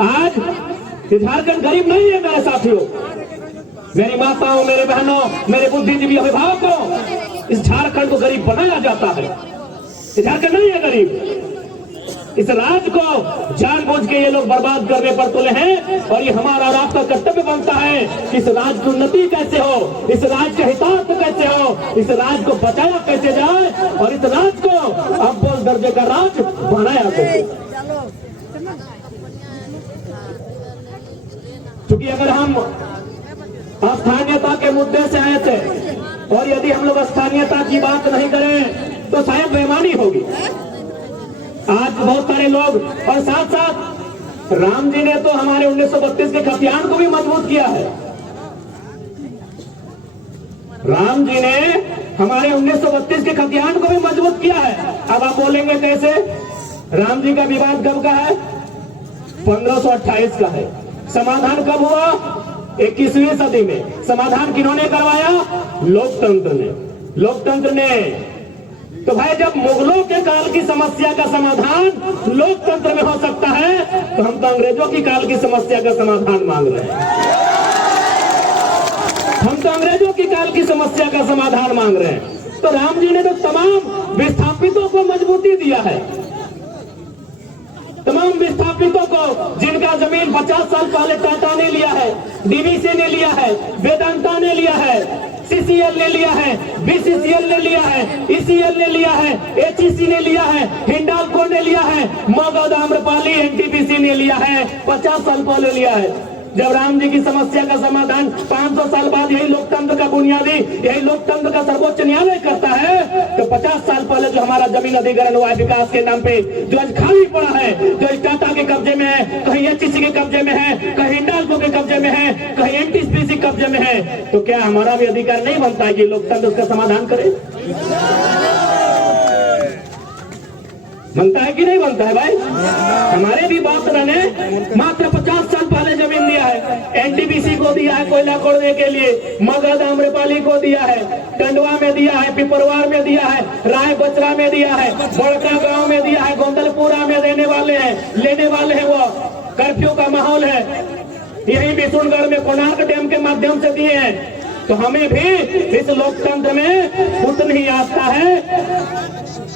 आज झारखंड गरीब नहीं है मेरे साथियों, मेरी माताओं, मेरे बहनों, मेरे बुद्धिजीवी अभिभावकों, इस झारखंड को गरीब बनाया जाता है। झारखंड नहीं है गरीब। इस राज्य को जानबूझ के ये लोग बर्बाद करने पर तुले हैं और ये हमारा और आपका कर्तव्य बनता है कि इस राज्य की उन्नति कैसे हो, इस राज्य के हितार्थ कैसे हो, इस राज्य को बचाया कैसे जाए और इस राज्य को अव्वल दर्जे का राज्य बनाया कैसे। क्योंकि अगर हम स्थानीयता के मुद्दे से आए थे और यदि हम लोग स्थानीयता की बात नहीं करें तो शायद बेईमानी होगी। आज बहुत सारे लोग और साथ साथ राम जी ने तो हमारे 1932 के खतियान को भी मजबूत किया है। राम जी ने हमारे 1932 के खतियान को भी मजबूत किया है। अब आप बोलेंगे कैसे? राम जी का विवाद कब का है? 1528 का है। समाधान कब हुआ? 21वीं सदी में। समाधान किन्होंने करवाया? लोकतंत्र ने। लोकतंत्र ने। तो भाई जब मुगलों के काल की समस्या का समाधान लोकतंत्र में हो सकता है तो हम तो अंग्रेजों की काल की समस्या का समाधान मांग रहे हैं। हम तो अंग्रेजों की काल की समस्या का समाधान मांग रहे हैं। तो राम जी ने तो तमाम विस्थापितों को मजबूती दिया है। तमाम विस्थापितों को जिनका जमीन 50 साल पहले टाटा ने लिया है, डीवीसी ने लिया है, वेदांता ने लिया है, सीसीएल ने लिया है, बीसीसीएल ने लिया है, ईसीएल ने लिया है, एचईसी ने लिया है, हिंडाल्को ने लिया है, मगध, आम्रपाली, एनटीपीसी ने लिया है, 50 साल पहले लिया है। जब राम जी की समस्या का समाधान 500 साल बाद यही लोकतंत्र का बुनियादी, यही लोकतंत्र का सर्वोच्च न्यायालय करता है तो 50 साल पहले जो हमारा जमीन अधिग्रहण हुआ है विकास के नाम पे, जो आज खाली पड़ा है, जो टाटा के कब्जे में है, कहीं एचईसी के कब्जे में है, कहीं हिंडाल्को के कब्जे में है, कहीं एनटीपीसी कब्जे में है, तो क्या हमारा भी अधिकार नहीं बनता है कि लोकतंत्र उसका समाधान करे? बनता है कि नहीं बनता है भाई? हमारे भी बात ने मात्र 50 साल पहले जमीन दिया है। एनटीपीसी को दिया है कोयला खोदने के लिए, मगध, आम्रपाली को दिया है, टंडवा में दिया है, पिपरवार में दिया है, राय बचरा में दिया है, बड़का गांव में दिया है, गोंदलपुरा में देने वाले हैं, लेने वाले हैं। वो कर्फ्यू का माहौल है। यही बिशुनगढ़ में कोणार्क डैम के माध्यम से दिए हैं। तो हमें भी इस लोकतंत्र में उतनी ही आस्था है।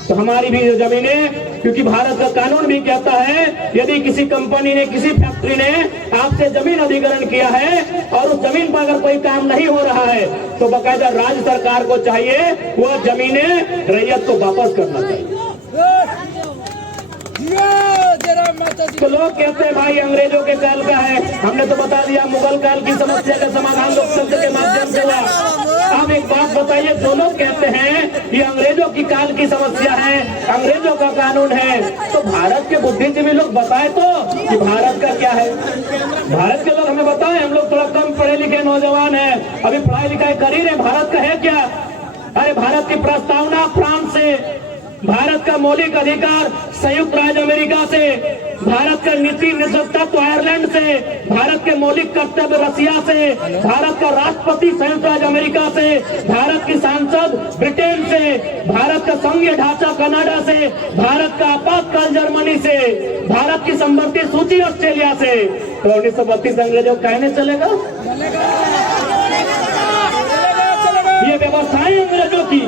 तो हमारी भी जमीनें, क्योंकि भारत का कानून भी कहता है यदि किसी कंपनी ने, किसी फैक्ट्री ने आपसे जमीन अधिग्रहण किया है और उस जमीन पर अगर कोई काम नहीं हो रहा है तो बाकायदा राज्य सरकार को चाहिए वह जमीनें रैयत को वापस करना चाहिए। तो लोग कहते हैं भाई अंग्रेजों के काल का है। हमने तो बता दिया मुगल काल की समस्या का समाधान लोकतंत्र के माध्यम से हुआ। अब एक बात बताइए, जो लोग कहते हैं ये अंग्रेजों की काल की समस्या है, अंग्रेजों का कानून है, तो भारत के बुद्धिजीवी लोग बताए तो कि भारत का क्या है? भारत के लोग हमें बताएं। हम लोग थोड़ा कम पढ़े लिखे नौजवान हैं, अभी पढ़ाई लिखाई कर ही रहे। भारत का है क्या? अरे भारत की प्रस्तावना फ्रांस से, भारत का मौलिक अधिकार संयुक्त राज्य अमेरिका से, भारत का नीति निर्देशक आयरलैंड से, भारत के मौलिक कर्तव्य रसिया से, भारत का राष्ट्रपति संयुक्त राज्य अमेरिका से, भारत की सांसद ब्रिटेन से, भारत का संघीय ढांचा कनाडा से, भारत का आपातकाल जर्मनी से, भारत की संबंधित सूची ऑस्ट्रेलिया से। तो 1932 अंग्रेजों कहने चलेगा? ये व्यवस्थाएं अंग्रेजों की,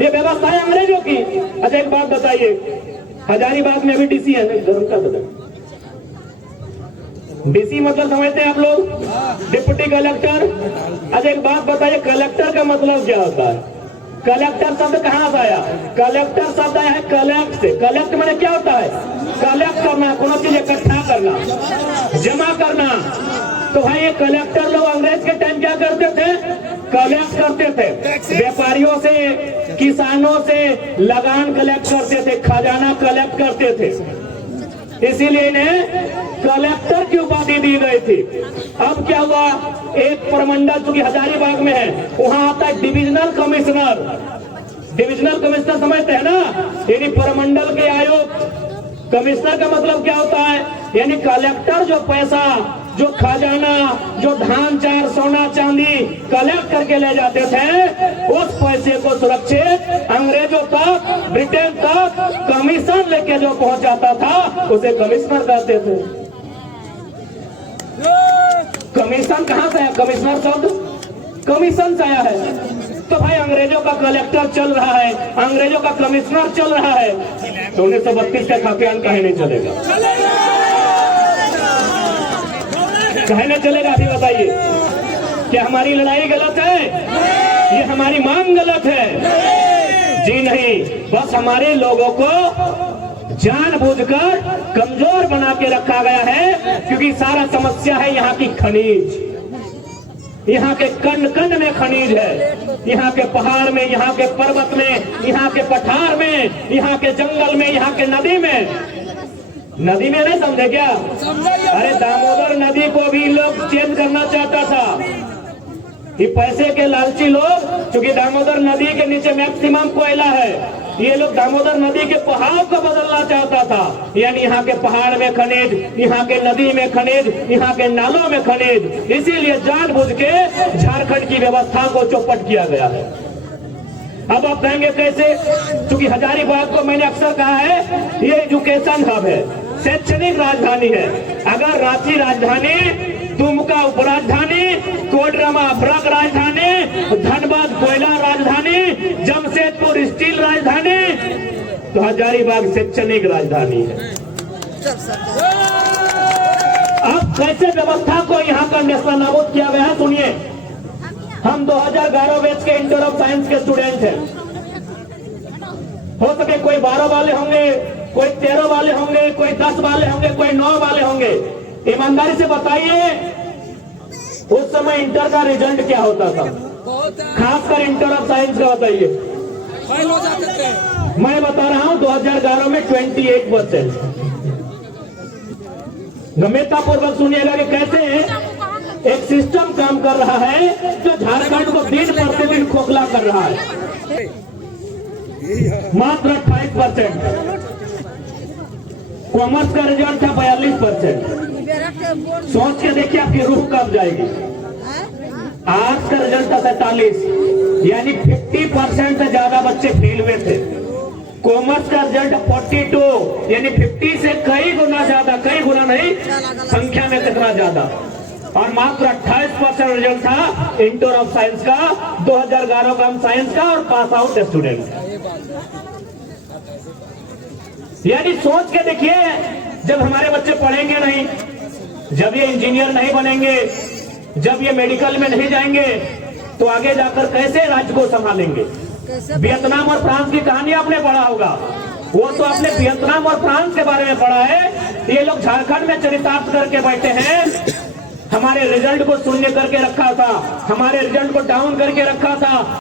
ये व्यवस्थाएं अंग्रेजों की। अच्छा एक बात बताइए, हजारीबाग में भी डीसी है ना? डीसी मतलब समझते हैं आप लोग? Deputy collector. अच्छा एक बात बताइए, कलेक्टर का मतलब क्या होता है? कलेक्टर शब्द कहाँ से आया? कलेक्टर शब्द आया है कलेक्ट से। कलेक्ट मैंने क्या होता है? कलेक्ट करना, कोनो चीज इकट्ठा करना, जमा करना। तो भाई ये कलेक्टर लोग अंग्रेज के टाइम क्या करते थे? कलेक्ट करते थे। व्यापारियों से, किसानों से लगान कलेक्ट करते थे, खजाना कलेक्ट करते थे। इसीलिए इन्हें कलेक्टर की उपाधि दी गई थी। अब क्या हुआ? एक प्रमंडल चूंकि हजारीबाग में है, वहां आता है डिविजनल कमिश्नर। डिविजनल कमिश्नर समझते हैं ना? यानी प्रमंडल के आयुक्त। कमिश्नर का मतलब क्या होता है? यानी कलेक्टर जो पैसा, जो खजाना, जो धान चार, सोना चांदी कलेक्ट करके ले जाते थे, उस पैसे को सुरक्षित अंग्रेजों तक, ब्रिटेन तक कमीशन लेके जो पहुंचाता था उसे कमिश्नर कहते थे। कमीशन कहां से आया? कमिश्नर शब्द कमीशन से आया है। तो भाई अंग्रेजों का कलेक्टर चल रहा है, अंग्रेजों का कमिश्नर चल रहा है, तो 1932 का खातियान कहीं नहीं चलेगा, कहीं नहीं चलेगा। अभी बताइए, क्या हमारी लड़ाई गलत है? ये हमारी मांग गलत है? जी नहीं, बस हमारे लोगों को जानबूझकर कमजोर बना के रखा गया है, क्योंकि सारा समस्या है यहाँ की खनिज, यहाँ के कण कण में खनिज है, यहाँ के पहाड़ में, यहाँ के पर्वत में, यहाँ के पठार में, यहाँ के जंगल में, यहाँ के नदी में। नदी में नहीं समझे क्या? अरे दामोदर नदी को भी लोग चेंज करना चाहता था। ये पैसे के लालची लोग, क्योंकि दामोदर नदी के नीचे मैक्सिमम कोयला है, ये लोग दामोदर नदी के बहाव को बदलना चाहता था। यानी यहाँ के पहाड़ में खनिज, यहाँ के नदी में खनिज, यहाँ के नालों में खनिज, इसीलिए जानबूझ के झारखंड की व्यवस्था को चौपट किया गया है। अब आप कहेंगे कैसे? क्योंकि हजारीबाग को मैंने अक्सर कहा है, ये एजुकेशन हब है, शैक्षणिक राजधानी है। अगर रांची राजधानी, दुमका उपराजधानी, कोडरमा अपराग राजधानी, धनबाद कोयला राजधानी, जमशेदपुर स्टील राजधानी, तो हजारीबाग शैक्षणिक राजधानी है। अब कैसे व्यवस्था को यहाँ का नेस्तनाबूद किया गया है, सुनिए। हम 2011 बैच के इंटर ऑफ साइंस के स्टूडेंट हैं। हो सके कोई 12 वाले होंगे, कोई 13 वाले होंगे, कोई 10 वाले होंगे, कोई 9 वाले होंगे। ईमानदारी से बताइए, उस समय इंटर का रिजल्ट क्या होता था? खासकर इंटर ऑफ साइंस का बताइए। मैं बता रहा हूं 2011 में 28%। गंभीरतापूर्वक सुनिएगा कि कैसे एक सिस्टम काम कर रहा है जो झारखंड को दिन प्रतिदिन खोखला कर रहा है। मात्र 28%। कॉमर्स का रिजल्ट था 42%। सोच के देखिए आपकी रूह कब जाएगी। आर्ट्स का रिजल्ट था 47, यानी 50% से ज्यादा बच्चे फेल हुए थे। कॉमर्स का रिजल्ट 42, यानी 50 से कई गुना ज्यादा, कई गुना नहीं, संख्या में कितना ज्यादा। और मात्र 28% रिजल्ट था इंटर ऑफ साइंस का, 2011 का हम साइंस का और पास आउट स्टूडेंट। यानी सोच के देखिए, जब हमारे बच्चे पढ़ेंगे नहीं, जब ये इंजीनियर नहीं बनेंगे, जब ये मेडिकल में नहीं जाएंगे, तो आगे जाकर कैसे राज्य को संभालेंगे? वियतनाम और फ्रांस की कहानी आपने पढ़ा होगा, वो तो आपने वियतनाम और फ्रांस के बारे में पढ़ा है। ये लोग झारखंड में चरितार्थ करके बैठे हैं, हमारे रिजल्ट को शून्य करके रखा था, हमारे रिजल्ट को डाउन करके रखा था।